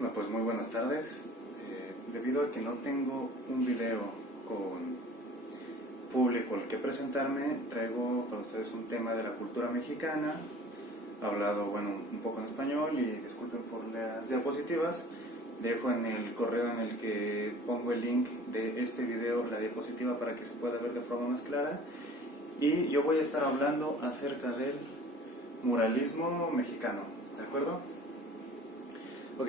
Bueno, pues muy buenas tardes. Debido a que no tengo un video con público al que presentarme, traigo para ustedes un tema de la cultura mexicana, hablado un poco en español, y disculpen por las diapositivas. Dejo en el correo en el que pongo el link de este video la diapositiva para que se pueda ver de forma más clara. Y yo voy a estar hablando acerca del muralismo mexicano, ¿de acuerdo? Ok,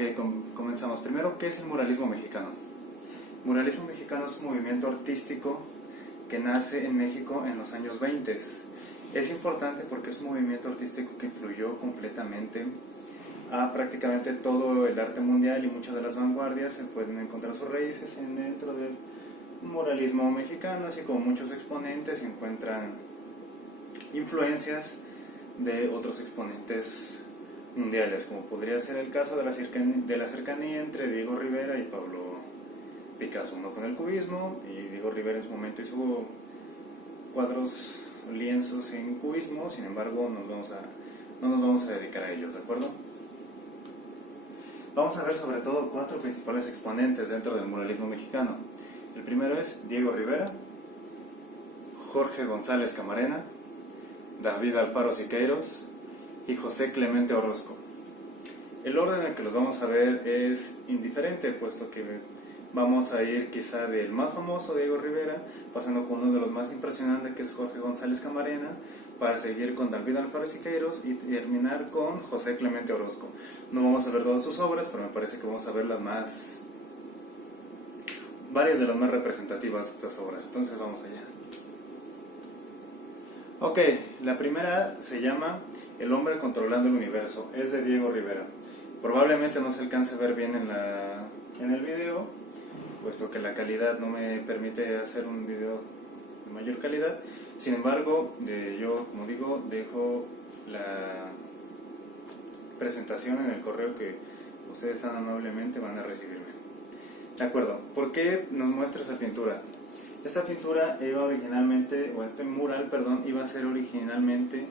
comenzamos. Primero, ¿qué es el muralismo mexicano? El muralismo mexicano es un movimiento artístico que nace en México en los años 20. Es importante porque es un movimiento artístico que influyó completamente a prácticamente todo el arte mundial, y muchas de las vanguardias se pueden encontrar sus raíces dentro del muralismo mexicano, así como muchos exponentes encuentran influencias de otros exponentes mundiales, como podría ser el caso de la cercanía entre Diego Rivera y Pablo Picasso, uno con el cubismo, y Diego Rivera en su momento hizo cuadros, lienzos en cubismo. Sin embargo, no nos vamos a dedicar a ellos, ¿de acuerdo? Vamos a ver sobre todo 4 principales exponentes dentro del muralismo mexicano. El primero es Diego Rivera, Jorge González Camarena, David Alfaro Siqueiros y José Clemente Orozco. El orden en el que los vamos a ver es indiferente, puesto que vamos a ir quizá del más famoso, Diego Rivera, pasando con uno de los más impresionantes, que es Jorge González Camarena, para seguir con David Alfaro Siqueiros y terminar con José Clemente Orozco. No vamos a ver todas sus obras, pero me parece que vamos a ver varias de las más representativas de estas obras. Entonces vamos allá. Ok, la primera se llama El hombre controlando el universo. Es de Diego Rivera. Probablemente no se alcance a ver bien en el video, puesto que la calidad no me permite hacer un video de mayor calidad. Sin embargo, yo, como digo, dejo la presentación en el correo que ustedes tan amablemente van a recibirme. De acuerdo, ¿por qué nos muestra esa pintura? Esta pintura este mural, iba a ser originalmente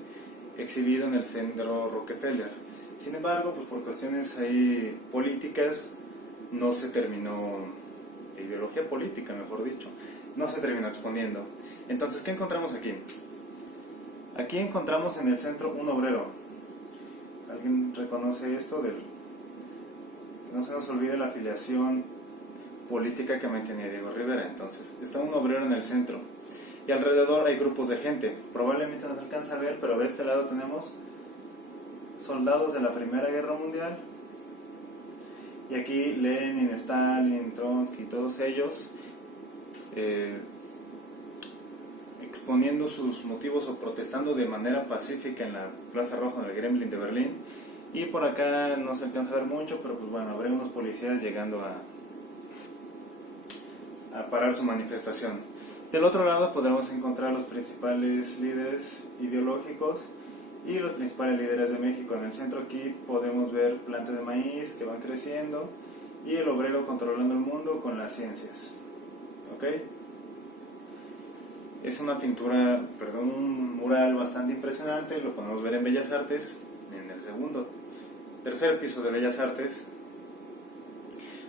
exhibido en el Centro Rockefeller. Sin embargo, pues por cuestiones ahí políticas, no se terminó, de ideología política mejor dicho, no se terminó exponiendo. Entonces, ¿qué encontramos aquí? Aquí encontramos en el centro un obrero. ¿Alguien reconoce esto? No se nos olvide la afiliación política que mantenía Diego Rivera. Entonces, está un obrero en el centro y alrededor hay grupos de gente. Probablemente no se alcanza a ver, pero de este lado tenemos soldados de la Primera Guerra Mundial, y aquí Lenin, Stalin, Trotsky, todos ellos exponiendo sus motivos o protestando de manera pacífica en la Plaza Roja del Kremlin de Berlín. Y por acá no se alcanza a ver mucho, pero pues bueno, habrá unos policías llegando a parar su manifestación. Del otro lado podremos encontrar los principales líderes ideológicos y los principales líderes de México. En el centro aquí podemos ver plantas de maíz que van creciendo y el obrero controlando el mundo con las ciencias. ¿Ok? Es una pintura, un mural bastante impresionante. Lo podemos ver en Bellas Artes, en el tercer piso de Bellas Artes.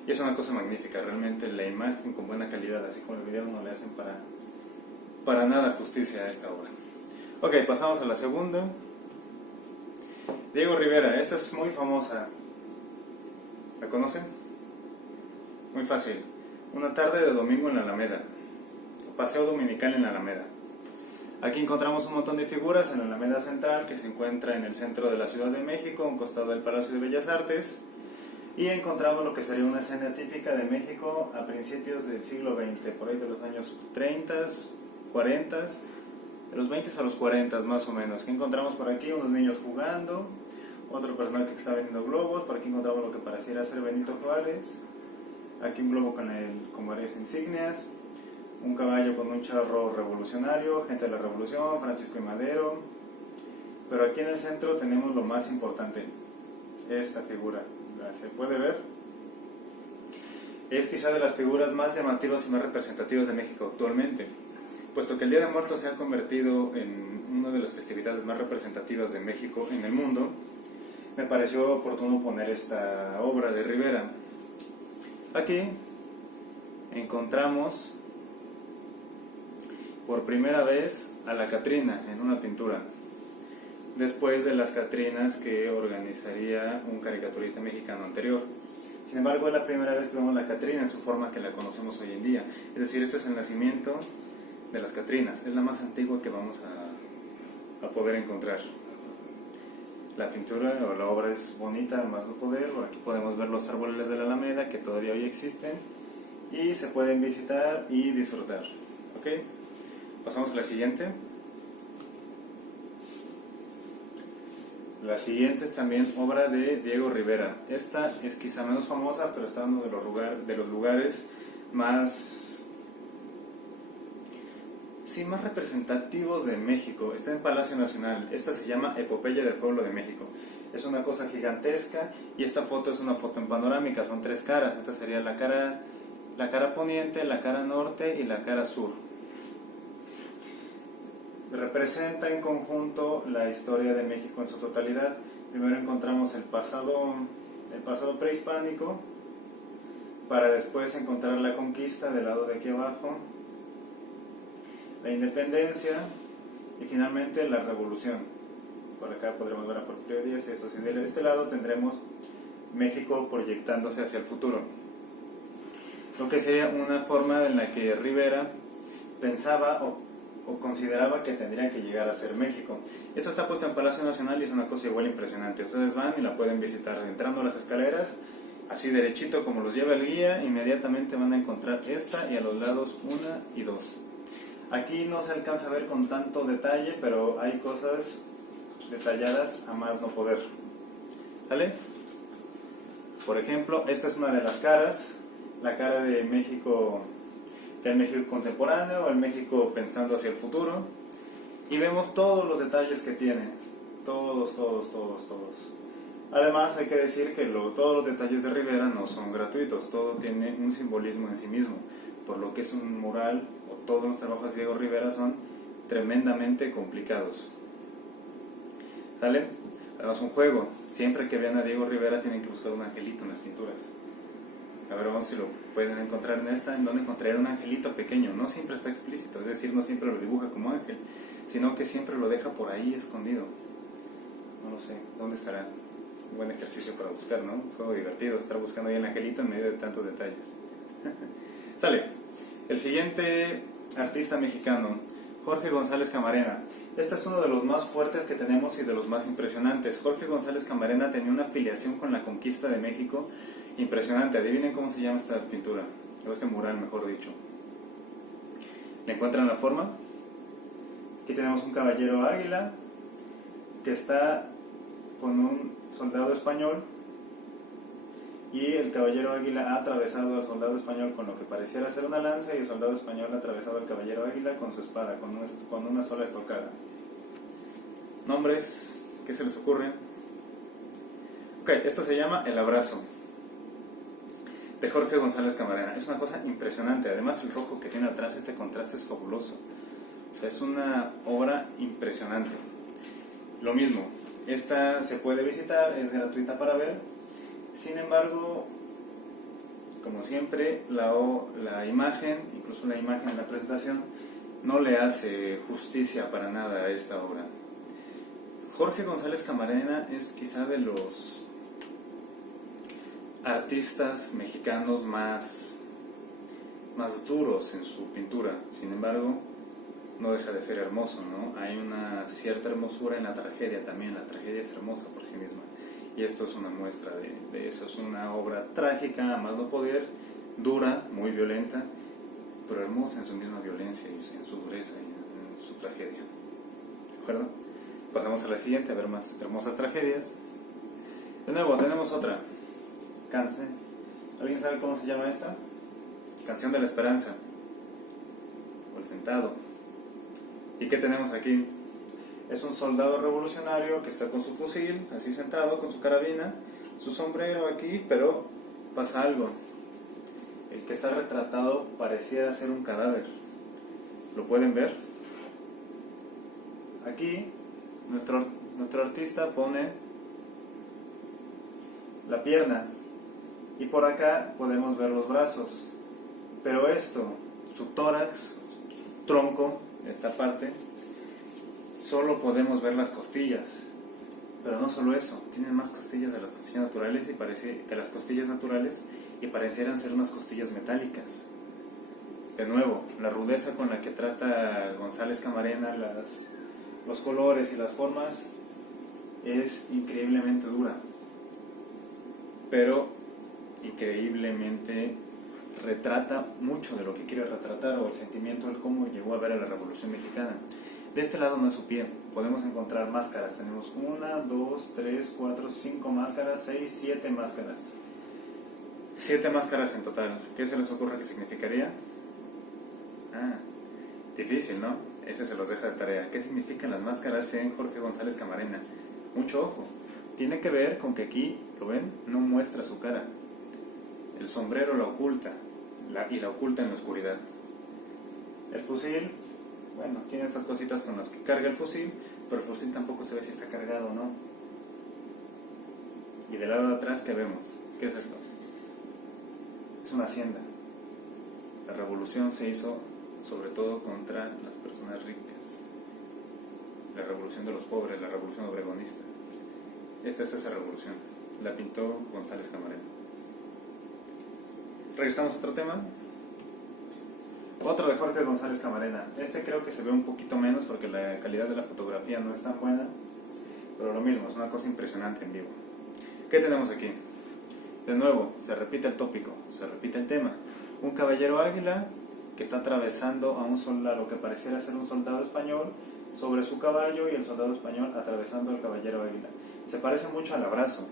Y es una cosa magnífica, realmente la imagen con buena calidad, así como el video, no le hacen para nada justicia a esta obra. Ok, pasamos a la segunda. Diego Rivera, esta es muy famosa. ¿La conocen? Muy fácil. Una tarde de domingo en la Alameda. Paseo dominical en la Alameda. Aquí encontramos un montón de figuras en la Alameda Central, que se encuentra en el centro de la Ciudad de México, a un costado del Palacio de Bellas Artes. Y encontramos lo que sería una escena típica de México a principios del siglo XX, por ahí de los años 30, 40, de los 20 a los 40 más o menos. ¿Qué encontramos por aquí? Unos niños jugando, otro personaje que está vendiendo globos. Por aquí encontramos lo que pareciera ser Benito Juárez. Aquí un globo con varias insignias, un caballo con un charro revolucionario, gente de la revolución, Francisco y Madero. Pero aquí en el centro tenemos lo más importante, esta figura. ¿Se puede ver? Es quizá de las figuras más llamativas y más representativas de México actualmente, puesto que el Día de Muertos se ha convertido en una de las festividades más representativas de México en el mundo. Me pareció oportuno poner esta obra de Rivera. Aquí encontramos por primera vez a la Catrina en una pintura, después de las Catrinas que organizaría un caricaturista mexicano anterior. Sin embargo, es la primera vez que vemos la Catrina en su forma que la conocemos hoy en día. Es decir, este es el nacimiento de las Catrinas, es la más antigua que vamos a poder encontrar. La pintura o la obra es bonita, más no poder. Aquí podemos ver los árboles de la Alameda que todavía hoy existen y se pueden visitar y disfrutar. ¿Ok? Pasamos a la siguiente. La siguiente es también obra de Diego Rivera. Esta es quizá menos famosa, pero está en uno de los lugares más, sí, más representativos de México. Está en Palacio Nacional. Esta se llama Epopeya del Pueblo de México. Es una cosa gigantesca y esta foto es una foto en panorámica. Son tres caras. Esta sería la cara poniente, la cara norte y la cara sur. Representa en conjunto la historia de México en su totalidad. Primero encontramos el pasado prehispánico, para después encontrar la conquista del lado de aquí abajo, la independencia y finalmente la revolución. Por acá podremos ver a Porfirio Díaz y eso. Y de este lado tendremos México proyectándose hacia el futuro. Lo que sería una forma en la que Rivera pensaba o consideraba que tendría que llegar a ser México. Esta está puesta en Palacio Nacional y es una cosa igual impresionante. Ustedes van y la pueden visitar entrando a las escaleras, así derechito como los lleva el guía, inmediatamente van a encontrar esta y a los lados 1 y 2. Aquí no se alcanza a ver con tanto detalle, pero hay cosas detalladas a más no poder. ¿Sale? Por ejemplo, esta es una de las caras, la cara de México, del México contemporáneo, el México pensando hacia el futuro, y vemos todos los detalles que tiene, todos. Además hay que decir que todos los detalles de Rivera no son gratuitos, todo tiene un simbolismo en sí mismo, por lo que es un mural, o todos los trabajos de Diego Rivera son tremendamente complicados. ¿Sale? Además un juego, siempre que vean a Diego Rivera tienen que buscar un angelito en las pinturas. A ver, vamos si lo pueden encontrar en esta, en donde encontraría un angelito pequeño. No siempre está explícito, es decir, no siempre lo dibuja como ángel, sino que siempre lo deja por ahí escondido. No lo sé, ¿dónde estará? Un buen ejercicio para buscar, ¿no? Un juego divertido, estar buscando ahí el angelito en medio de tantos detalles. Sale. El siguiente artista mexicano, Jorge González Camarena. Este es uno de los más fuertes que tenemos y de los más impresionantes. Jorge González Camarena tenía una afiliación con la conquista de México impresionante. Adivinen cómo se llama esta pintura, o este mural, mejor dicho. ¿Le encuentran la forma? Aquí tenemos un caballero águila que está con un soldado español, y el caballero águila ha atravesado al soldado español con lo que pareciera ser una lanza, y el soldado español ha atravesado al caballero águila con su espada, con una sola estocada. ¿Nombres? ¿Qué se les ocurre? Ok, esto se llama El Abrazo, de Jorge González Camarena. Es una cosa impresionante. Además el rojo que tiene atrás, este contraste es fabuloso. O sea, es una obra impresionante. Lo mismo, esta se puede visitar, es gratuita para ver. Sin embargo, como siempre, la imagen, incluso la imagen de la presentación, no le hace justicia para nada a esta obra. Jorge González Camarena es quizá de los artistas mexicanos más duros en su pintura. Sin embargo, no deja de ser hermoso, ¿no? Hay una cierta hermosura en la tragedia también. La tragedia es hermosa por sí misma, y esto es una muestra de eso. Es una obra trágica, a más no poder, dura, muy violenta, pero hermosa en su misma violencia y en su dureza y en su tragedia. ¿De acuerdo? Pasamos a la siguiente, a ver más hermosas tragedias. De nuevo, tenemos otra. ¿Alguien sabe cómo se llama esta? Canción de la Esperanza, o El Sentado. ¿Y qué tenemos aquí? Es un soldado revolucionario que está con su fusil, así sentado, con su carabina, su sombrero aquí, pero pasa algo. El que está retratado pareciera ser un cadáver. ¿Lo pueden ver? Aquí nuestro artista pone la pierna, y por acá podemos ver los brazos. Pero esto, su tórax, su tronco, esta parte, solo podemos ver las costillas. Pero no solo eso, tienen más costillas de las costillas naturales y parecieran ser unas costillas metálicas. De nuevo, la rudeza con la que trata González Camarena los colores y las formas es increíblemente dura, pero increíblemente retrata mucho de lo que quiere retratar, o el sentimiento del cómo llegó a ver a la Revolución Mexicana. De este lado no es su pie, podemos encontrar máscaras. Tenemos 1, 2, 3, 4, 5 máscaras, 6, 7 máscaras. 7 máscaras en total. ¿Qué se les ocurre que significaría? Difícil, ¿no? Ese se los deja de tarea. ¿Qué significan las máscaras en Jorge González Camarena? Mucho ojo. Tiene que ver con que aquí, ¿lo ven? No muestra su cara. El sombrero la oculta, y la oculta en la oscuridad. El fusil, bueno, tiene estas cositas con las que carga el fusil, pero el fusil tampoco se ve si está cargado o no. Y del lado de atrás, ¿qué vemos? ¿Qué es esto? Es una hacienda. La revolución se hizo sobre todo contra las personas ricas. La revolución de los pobres, la revolución obregonista. Esta es esa revolución. La pintó González Camarena. Regresamos a otro tema. Otro de Jorge González Camarena. Este creo que se ve un poquito menos porque la calidad de la fotografía no es tan buena, pero lo mismo, es una cosa impresionante en vivo. ¿Qué tenemos aquí? De nuevo, se repite el tópico, se repite el tema. Un caballero águila que está atravesando a un soldado, lo que pareciera ser un soldado español, sobre su caballo, y el soldado español atravesando al caballero águila. Se parece mucho al abrazo.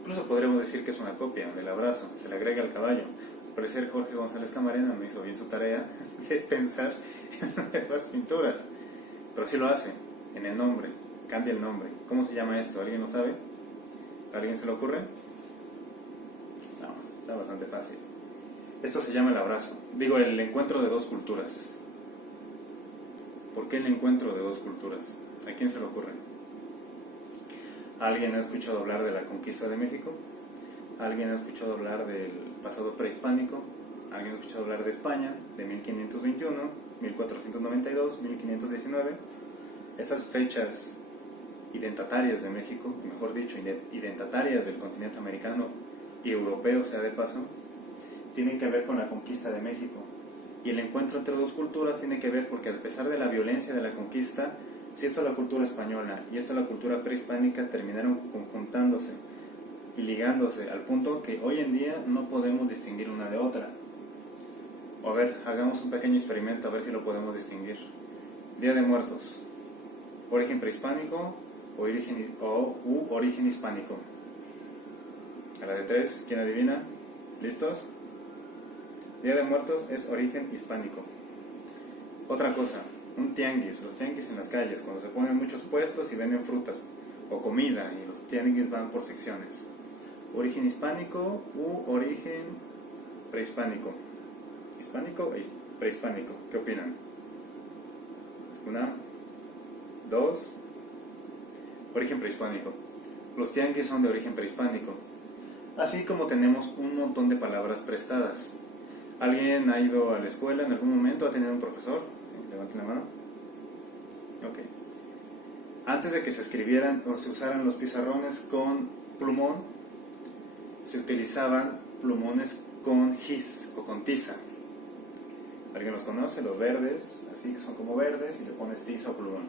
Incluso podríamos decir que es una copia del abrazo, se le agrega al caballo. Al parecer Jorge González Camarena no hizo bien su tarea de pensar en nuevas pinturas, pero sí lo hace, en el nombre, cambia el nombre. ¿Cómo se llama esto? ¿Alguien lo sabe? ¿A alguien se le ocurre? Vamos, está bastante fácil. Esto se llama el abrazo, digo, el encuentro de dos culturas. ¿Por qué el encuentro de dos culturas? ¿A quién se le ocurre? ¿Alguien ha escuchado hablar de la conquista de México? ¿Alguien ha escuchado hablar del pasado prehispánico? ¿Alguien ha escuchado hablar de España, de 1521, 1492, 1519? Estas fechas identatarias de México, mejor dicho, identatarias del continente americano y europeo, sea de paso, tienen que ver con la conquista de México. Y el encuentro entre dos culturas tiene que ver porque, a pesar de la violencia de la conquista, si esto es la cultura española y esto es la cultura prehispánica, terminaron conjuntándose y ligándose al punto que hoy en día no podemos distinguir una de otra. O a ver, hagamos un pequeño experimento a ver si lo podemos distinguir. Día de Muertos, origen prehispánico u origen hispánico. A la de 3, ¿quién adivina? ¿Listos? Día de Muertos es origen hispánico. Otra cosa, un tianguis, los tianguis en las calles, cuando se ponen muchos puestos y venden frutas o comida, y los tianguis van por secciones. Origen hispánico u origen prehispánico. Hispánico e prehispánico, ¿qué opinan? 1, 2, origen prehispánico. Los tianguis son de origen prehispánico. Así como tenemos un montón de palabras prestadas. ¿Alguien ha ido a la escuela en algún momento? ¿Ha tenido un profesor? Levanten la mano. Ok. Antes de que se escribieran o se usaran los pizarrones con plumón, se utilizaban plumones con gis o con tiza. ¿Alguien los conoce? Los verdes, así que son como verdes, y le pones tiza o plumón.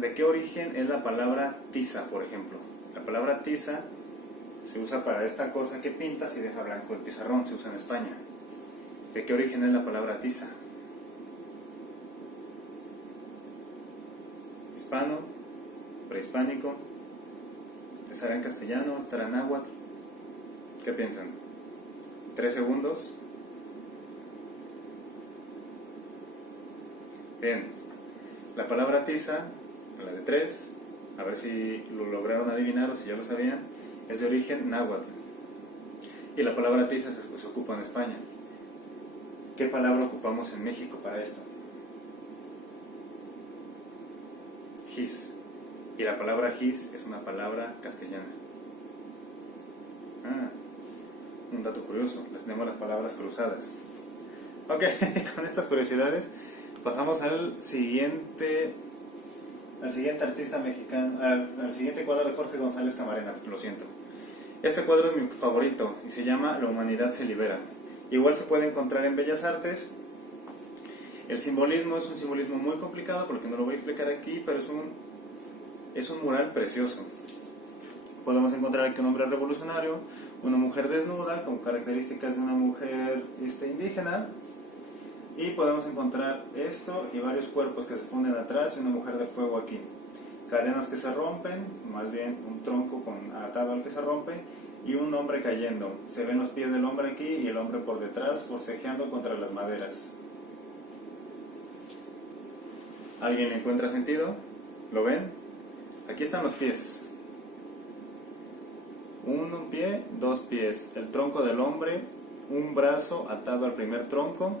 ¿De qué origen es la palabra tiza, por ejemplo? La palabra tiza se usa para esta cosa que pintas y deja blanco el pizarrón, se usa en España. ¿De qué origen es la palabra tiza? ¿Hispano? ¿Prehispánico? ¿Estará en castellano? ¿Estará en náhuatl? ¿Qué piensan? 3 segundos. Bien, la palabra tiza, la de 3, a ver si lo lograron adivinar o si ya lo sabían, es de origen náhuatl. Y la palabra tiza se ocupa en España. ¿Qué palabra ocupamos en México para esto? Gis. Y la palabra gis es una palabra castellana. Ah, un dato curioso, les tenemos las palabras cruzadas. Ok, con estas curiosidades pasamos al siguiente artista mexicano, al siguiente cuadro de Jorge González Camarena, lo siento. Este cuadro es mi favorito y se llama La humanidad se libera. Igual se puede encontrar en Bellas Artes. El simbolismo es un simbolismo muy complicado porque no lo voy a explicar aquí, pero es un mural precioso. Podemos encontrar aquí un hombre revolucionario, una mujer desnuda con características de una mujer indígena, y podemos encontrar esto y varios cuerpos que se funden atrás y una mujer de fuego aquí. Cadenas que se rompen, más bien un tronco atado al que se rompe, y un hombre cayendo. Se ven los pies del hombre aquí y el hombre por detrás forcejeando contra las maderas. ¿Alguien le encuentra sentido? ¿Lo ven? Aquí están los pies. Un pie, dos pies. El tronco del hombre, un brazo atado al primer tronco.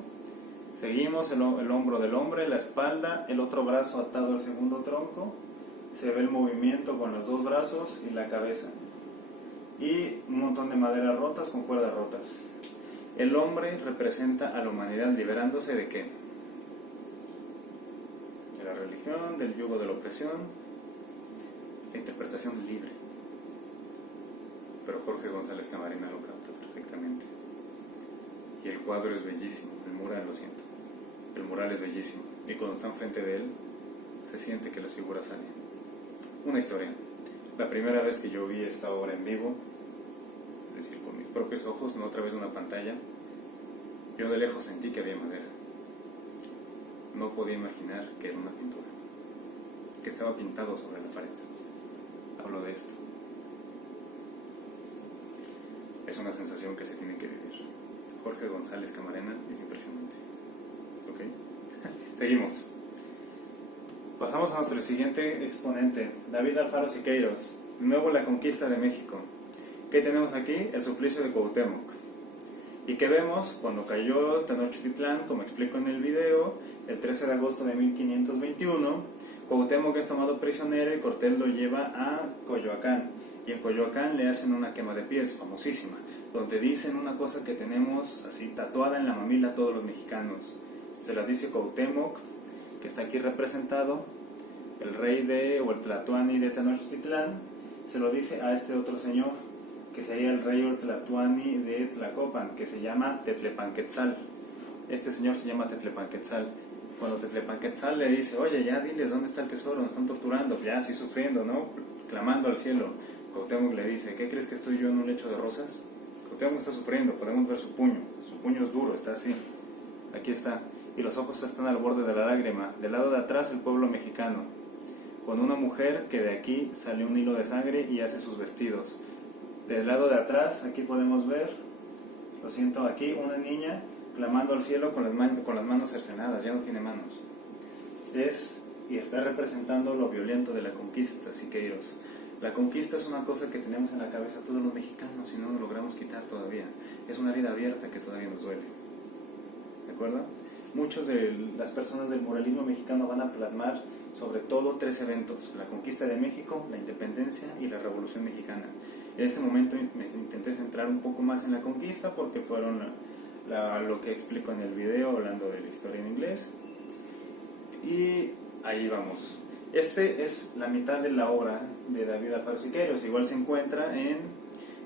Seguimos el hombro del hombre, la espalda, el otro brazo atado al segundo tronco. Se ve el movimiento con los dos brazos y la cabeza. Y un montón de maderas rotas con cuerdas rotas. El hombre representa a la humanidad liberándose ¿de qué? De la religión, del yugo de la opresión, la interpretación libre. Pero Jorge González Camarena lo capta perfectamente. Y el cuadro es bellísimo, el mural, lo siento. El mural es bellísimo. Y cuando está enfrente de él, se siente que las figuras salen. Una historia. La primera vez que yo vi esta obra en vivo, es decir, con mis propios ojos, no a través de una pantalla, yo de lejos sentí que había madera. No podía imaginar que era una pintura, que estaba pintado sobre la pared. Hablo de esto. Es una sensación que se tiene que vivir. Jorge González Camarena es impresionante. ¿Ok? Seguimos. Pasamos a nuestro siguiente exponente, David Alfaro Siqueiros. De nuevo, la conquista de México. ¿Qué tenemos aquí? El suplicio de Cuauhtémoc. Y que vemos cuando cayó Tenochtitlán, como explico en el video, el 13 de agosto de 1521, Cuauhtémoc es tomado prisionero y Cortés lo lleva a Coyoacán. Y en Coyoacán le hacen una quema de pies, famosísima, donde dicen una cosa que tenemos así tatuada en la mamila todos los mexicanos. Se la dice Cuauhtémoc, que está aquí representado, el rey o el Tlatoani de Tenochtitlán, se lo dice a este otro señor, que sería el rey o el Tlatoani de Tlacopan, que se llama Tetlepanquetzal. Este señor se llama Tetlepanquetzal. Cuando Tetlepanquetzal le dice, oye, ya diles dónde está el tesoro, nos están torturando, ya así sufriendo, ¿no? Clamando al cielo. Cuauhtémoc le dice, ¿qué crees que estoy yo en un lecho de rosas? Cuauhtémoc está sufriendo, podemos ver su puño es duro, está así, aquí está, y los ojos están al borde de la lágrima. Del lado de atrás el pueblo mexicano, con una mujer que de aquí sale un hilo de sangre y hace sus vestidos. Del lado de atrás, aquí podemos ver, lo siento, aquí una niña clamando al cielo con las manos cercenadas, ya no tiene manos. Y está representando lo violento de la conquista, Siqueiros. La conquista es una cosa que tenemos en la cabeza todos los mexicanos y no lo logramos quitar todavía. Es una herida abierta que todavía nos duele. ¿De acuerdo? Muchos de las personas del muralismo mexicano van a plasmar sobre todo 3 eventos: la conquista de México, la independencia y la revolución mexicana. En este momento me intenté centrar un poco más en la conquista porque fueron lo que explico en el video hablando de la historia en inglés. Y ahí vamos. Este es la mitad de la obra de David Alfaro Siqueiros. Igual se encuentra en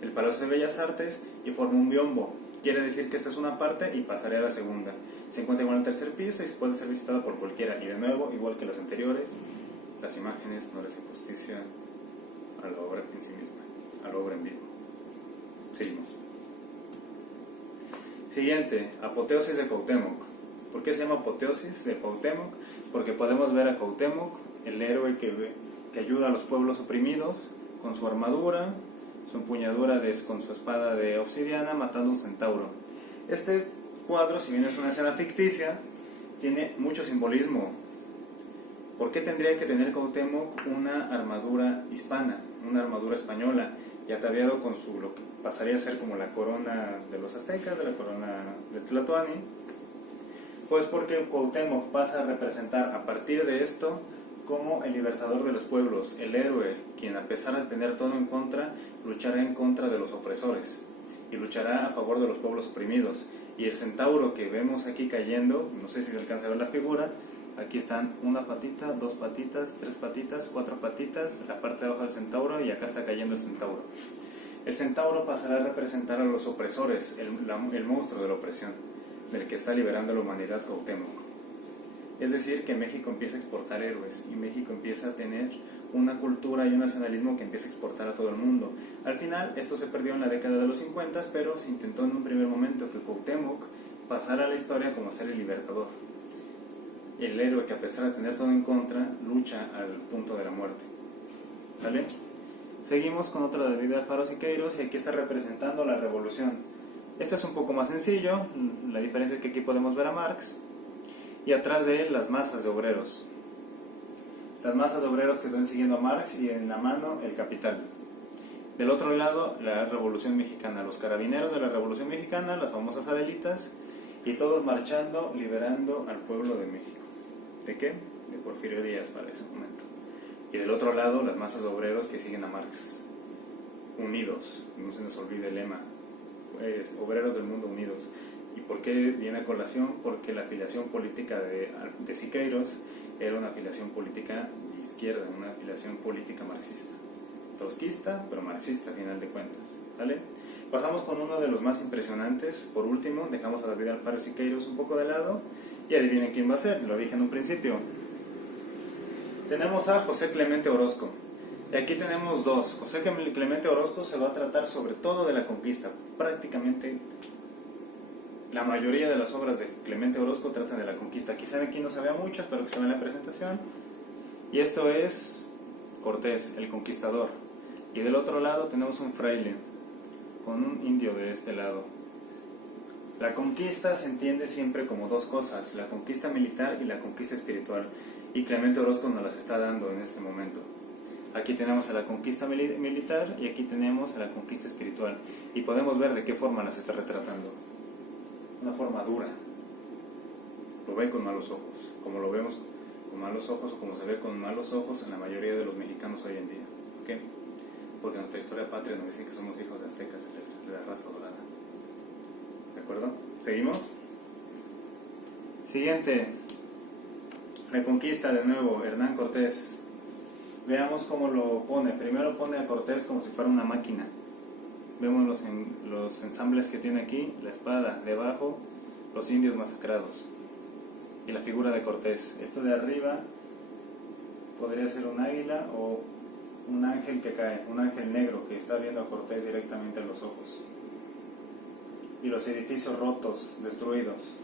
el Palacio de Bellas Artes y forma un biombo. Quiere decir que esta es una parte y pasaré a la segunda. Se encuentra en el tercer piso y se puede ser visitada por cualquiera. Y de nuevo, igual que las anteriores, las imágenes no le hacen justicia a la obra en sí misma, a la obra en vivo. Seguimos. Siguiente, apoteosis de Cuauhtémoc. ¿Por qué se llama apoteosis de Cuauhtémoc? Porque podemos ver a Cuauhtémoc, el héroe que ayuda a los pueblos oprimidos, con su armadura, su empuñadura con su espada de obsidiana, matando un centauro. Este cuadro, si bien es una escena ficticia, tiene mucho simbolismo. ¿Por qué tendría que tener Cuauhtémoc una armadura hispana, una armadura española, y ataviado con lo que pasaría a ser como la corona de los aztecas, de la corona de Tlatoani? Pues porque Cuauhtémoc pasa a representar a partir de esto como el libertador de los pueblos, el héroe, quien a pesar de tener todo en contra, luchará en contra de los opresores y luchará a favor de los pueblos oprimidos. Y el centauro que vemos aquí cayendo, no sé si se alcanza a ver la figura, aquí están una patita, dos patitas, tres patitas, cuatro patitas, la parte de abajo del centauro, y acá está cayendo el centauro. El centauro pasará a representar a los opresores, el monstruo de la opresión, del que está liberando a la humanidad Cuauhtémoc. Es decir, que México empieza a exportar héroes y México empieza a tener una cultura y un nacionalismo que empieza a exportar a todo el mundo. Al final, esto se perdió en la década de los 50, pero se intentó en un primer momento que Cuauhtémoc pasara a la historia como ser el libertador. El héroe que a pesar de tener todo en contra, lucha al punto de la muerte. ¿Sale? Seguimos con otro de David Alfaro Siqueiros y aquí está representando la revolución. Este es un poco más sencillo, la diferencia es que aquí podemos ver a Marx y atrás de él las masas de obreros. Las masas de obreros que están siguiendo a Marx y en la mano el capital. Del otro lado la Revolución Mexicana, los carabineros de la Revolución Mexicana, las famosas Adelitas, y todos marchando, liberando al pueblo de México. ¿De qué? De Porfirio Díaz para ese momento. Y del otro lado las masas de obreros que siguen a Marx, unidos, no se nos olvide el lema, pues, obreros del mundo unidos. ¿Y por qué viene a colación? Porque la afiliación política de Siqueiros era una afiliación política de izquierda, una afiliación política marxista, trotskista, pero marxista a final de cuentas, ¿vale? Pasamos con uno de los más impresionantes. Por último, dejamos a David Alfaro Siqueiros un poco de lado y adivinen quién va a ser, lo dije en un principio. Tenemos a José Clemente Orozco. Y aquí tenemos dos. José Clemente Orozco se va a tratar sobre todo de la conquista. Prácticamente la mayoría de las obras de Clemente Orozco tratan de la conquista. Quizá aquí no se vea mucho, espero que se vea en la presentación. Y esto es Cortés, el conquistador. Y del otro lado tenemos un fraile, con un indio de este lado. La conquista se entiende siempre como dos cosas, la conquista militar y la conquista espiritual. Y Clemente Orozco nos las está dando en este momento. Aquí tenemos a la conquista militar y aquí tenemos a la conquista espiritual. Y podemos ver de qué forma las está retratando. Una forma dura. Lo ven con malos ojos, como lo vemos con malos ojos o como se ve con malos ojos en la mayoría de los mexicanos hoy en día. ¿Por qué? Porque nuestra historia patria nos dice que somos hijos de aztecas, de la raza dorada. ¿De acuerdo? ¿Seguimos? Siguiente. Reconquista de nuevo, Hernán Cortés. Veamos cómo lo pone. Primero pone a Cortés como si fuera una máquina. Vemos los ensambles que tiene aquí, la espada, debajo, los indios masacrados. Y la figura de Cortés. Esto de arriba podría ser un águila o un ángel que cae, un ángel negro que está viendo a Cortés directamente a los ojos. Y los edificios rotos, destruidos.